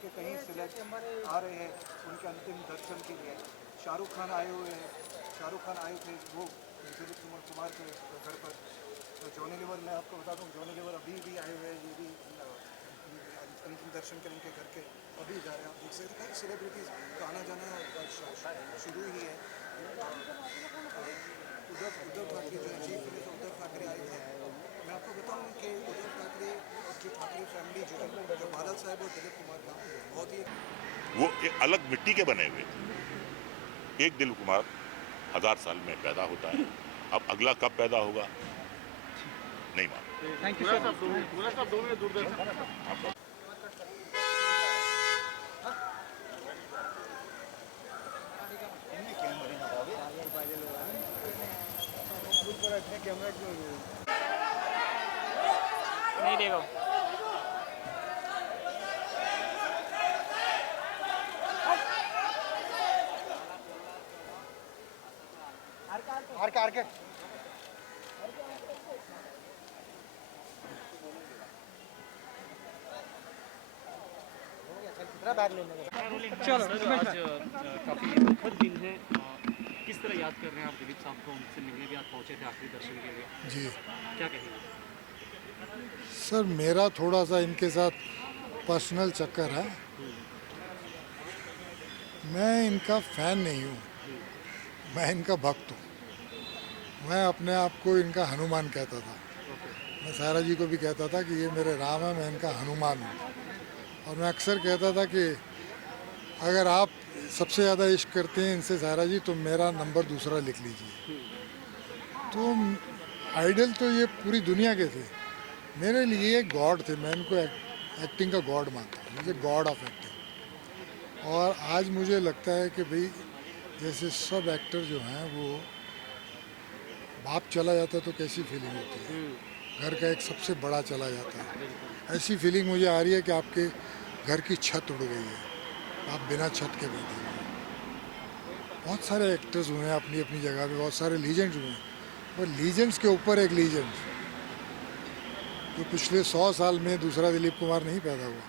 के कई सिलेक्ट आ रहे हैं उनके अंतिम दर्शन के लिए। शाहरुख खान आए हुए हैं, शाहरुख खान आए थे वो दिलीप कुमार के घर पर। तो जॉनी लीवर, मैं आपको बता दूं, जॉनी लीवर अभी भी आए हुए हैं, ये भी अंतिम दर्शन के इनके घर के अभी जा रहे हैं। आप देख सकते हैं सेलिब्रिटीज़ का आना जाना शुरू ही है। उद्धव ठाकरे जो है चीफ मिनिस्टर उद्धव ठाकरे आए थे। मैं आपको बताऊं कि उद्धव ठाकरे और जो ठाकरे फैमिली जो है, जो बादल साहब और दिलीप कुमार का बहुत ही वो एक अलग मिट्टी के बने हुए थे। एक दिलीप कुमार 1000 साल में पैदा होता है, अब अगला कब पैदा होगा नहीं मालूम। Thank you sir. 2 minute Doordarshan. नहीं देगा। आर के चलो आज काफ़ी दुखद दिन है। किस तरह याद कर रहे हैं आप दिलीप साहब को? उनसे मिलने भी आप पहुंचे थे आखिरी दर्शन के लिए, जी क्या कहेंगे? सर, मेरा थोड़ा सा इनके साथ पर्सनल चक्कर है। मैं इनका फ़ैन नहीं हूँ, मैं इनका भक्त हूँ। मैं अपने आप को इनका हनुमान कहता था। मैं सायरा जी को भी कहता था कि ये मेरे राम है, मैं इनका हनुमान हूँ। और मैं अक्सर कहता था कि अगर आप सबसे ज़्यादा इश्क करते हैं इनसे सायरा जी, तो मेरा नंबर दूसरा लिख लीजिए। तो आइडल तो ये पूरी दुनिया के थे, मेरे लिए गॉड थे। मैं इनको एक्टिंग का गॉड मानता हूँ, मुझे गॉड ऑफ एक्टिंग। और आज मुझे लगता है कि भाई जैसे सब एक्टर जो हैं वो बाप चला जाता है तो कैसी फीलिंग होती है, घर का एक सबसे बड़ा चला जाता है, ऐसी फीलिंग मुझे आ रही है कि आपके घर की छत उड़ गई है, आप बिना छत के बैठे हुए हैं। बहुत सारे एक्टर्स हुए हैं अपनी अपनी जगह पे, बहुत सारे लीजेंड्स हुए हैं, और लीजेंड्स के ऊपर एक लीजेंड जो पिछले 100 साल में दूसरा दिलीप कुमार नहीं पैदा हुआ।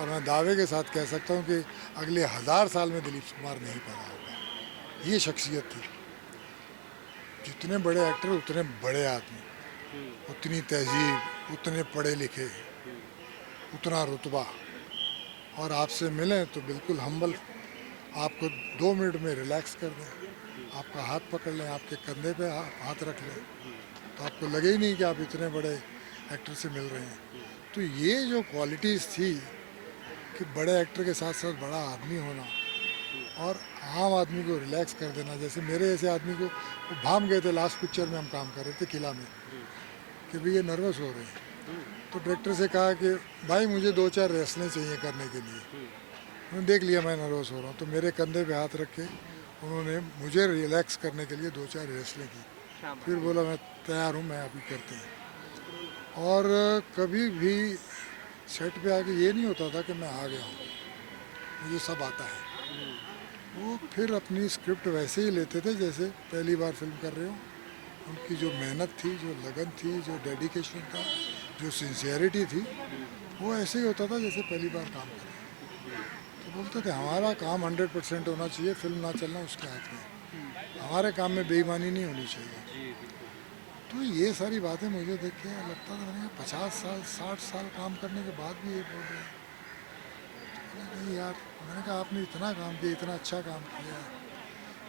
और मैं दावे के साथ कह सकता हूँ कि अगले 1000 साल में दिलीप कुमार नहीं पैदा होगा। ये शख्सियत थी। जितने बड़े एक्टर उतने बड़े आदमी, उतनी तहजीब, उतने पढ़े लिखे, उतना रुतबा। और आपसे मिलें तो बिल्कुल हम्बल, आपको 2 मिनट में रिलैक्स कर दें, आपका हाथ पकड़ लें, आपके कंधे पे हाथ रख लें, तो आपको लगे ही नहीं कि आप इतने बड़े एक्टर से मिल रहे हैं। तो ये जो क्वालिटीज़ थी कि बड़े एक्टर के साथ साथ बड़ा आदमी होना और आम आदमी को रिलैक्स कर देना। जैसे मेरे ऐसे आदमी को वो भाम गए थे, लास्ट पिक्चर में हम काम कर रहे थे किला में, कि भाई ये नर्वस हो रहे हैं। तो डायरेक्टर से कहा कि भाई मुझे 2-4 रेसलें चाहिए करने के लिए। उन्होंने देख लिया मैं नर्वस हो रहा हूँ, तो मेरे कंधे पे हाथ रख के उन्होंने मुझे रिलैक्स करने के लिए 2-4 रेसलें की। फिर बोला मैं तैयार हूँ, मैं अभी करते हैं। और कभी भी सेट पे आके ये नहीं होता था कि मैं आ गया हूँ, मुझे सब आता है। वो फिर अपनी स्क्रिप्ट वैसे ही लेते थे जैसे पहली बार फिल्म कर रहे हो। उनकी जो मेहनत थी, जो लगन थी, जो डेडिकेशन था, जो सिंसियरिटी थी, वो ऐसे ही होता था जैसे पहली बार काम कर रहे हैं। तो बोलते थे हमारा काम 100% होना चाहिए, फिल्म ना चलना उसके हाथ में, हमारे काम में बेईमानी नहीं होनी चाहिए। तो ये सारी बातें मुझे देख के लगता था मैंने 50 साल 60 साल काम करने के बाद भी ये बोल रहे हैं। तो बोले नहीं यार, मैंने कहा आपने इतना काम किया, इतना अच्छा काम किया है।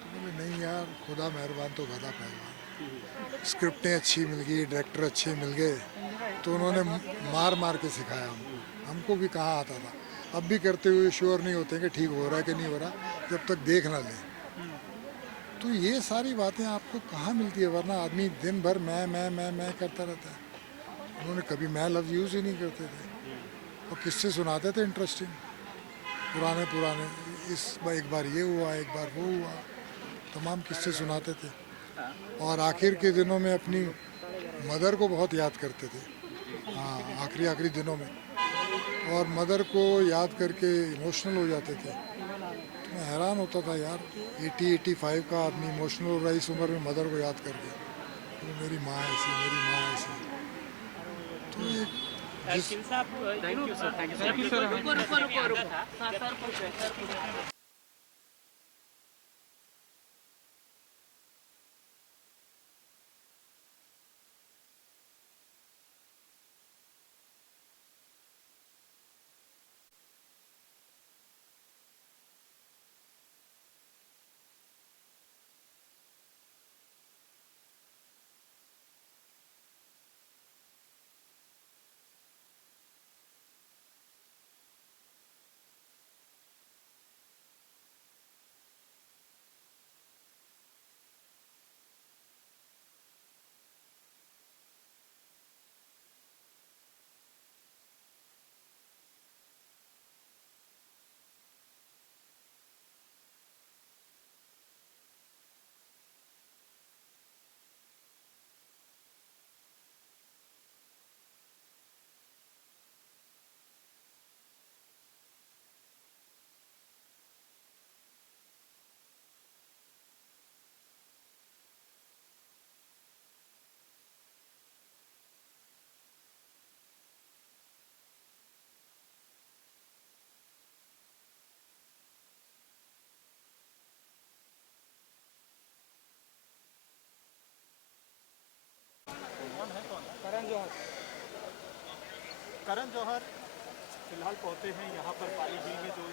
तो बोले नहीं यार, खुदा मेहरबान तो गधा पहलवान। स्क्रिप्टें अच्छी मिल गई, डायरेक्टर अच्छे मिल गए, तो उन्होंने मार मार के सिखाया हमको भी कहाँ आता था। अब भी करते हुए श्योर नहीं होते कि ठीक हो रहा है कि नहीं हो रहा, जब तक देख ना लें। तो ये सारी बातें आपको कहाँ मिलती है, वरना आदमी दिन भर मैं करता रहता है। उन्होंने कभी मैं लफ्ज़ यूज़ ही नहीं करते थे, और किस्से सुनाते थे इंटरेस्टिंग, पुराने एक बार ये हुआ, एक बार वो हुआ, तमाम किस्से सुनाते थे। और आखिर के दिनों में अपनी मदर को बहुत याद करते थे। हाँ, आखिरी दिनों में, और मदर को याद करके इमोशनल हो जाते थे। तो मैं हैरान होता था यार, 80-85 का आदमी इमोशनल हो रहा है इस उम्र में मदर को याद करके, तो मेरी माँ ऐसी, मेरी माँ ऐसी। तो एक thank you sir, thank you sir. Karan Johar फिलहाल पहुंचे हैं यहाँ पर पाली झील में, जो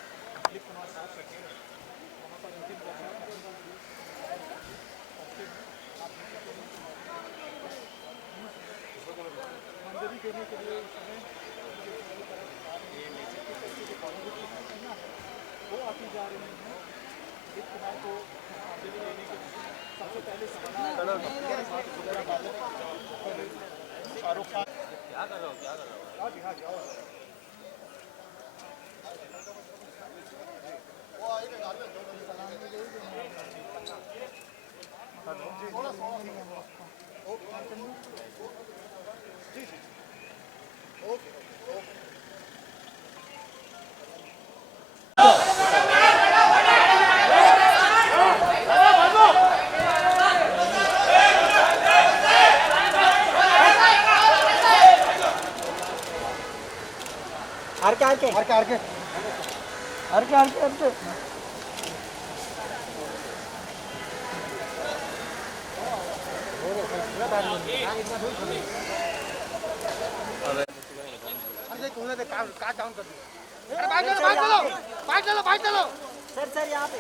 दिलीप कुमार साहब करते हैं वहाँ पर अंतिम दर्शन मंजूरी देने के लिए इस समय वो आती जा रही हैं। दिलीप कुमार को मंजूरी देने के लिए सबसे पहले शाहरुख खान क्या कर रहे हो हाँ जाओ सर यहाँ पे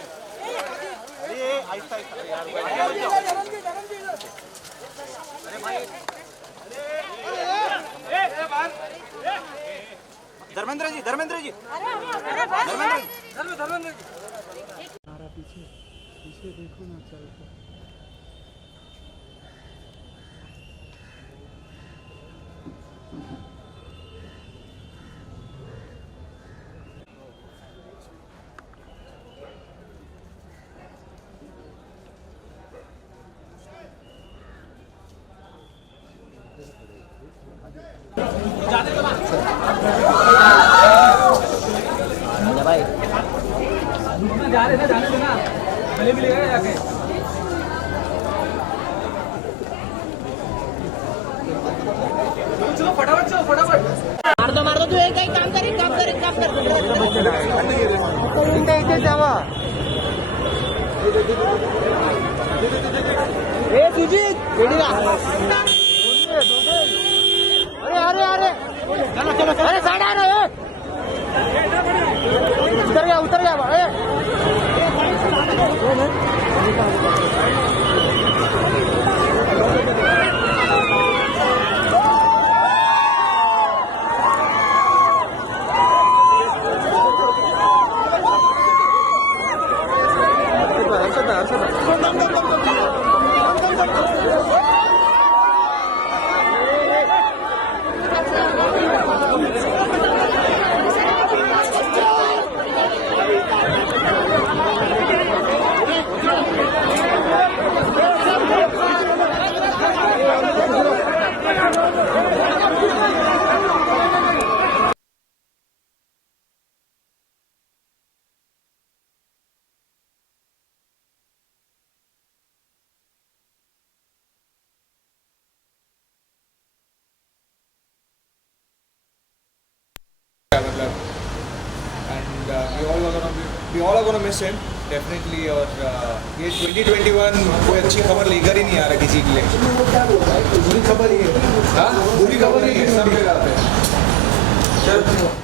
धर्मेंद्र जी धर्मेंद्र जी पीछे देखो ना चल के। मार दो तू एक काम कर इथे जावा ए सुजीत रेडी अरे चलो अरे साइड आ रहे उतर गया we all are gonna miss him definitely. और ये 2021 कोई अच्छी खबर लेकर ही नहीं आ रहा किसी के लिए. बुरी खबर ही है. हाँ, बुरी खबर ही है सब जगह पे. चलो.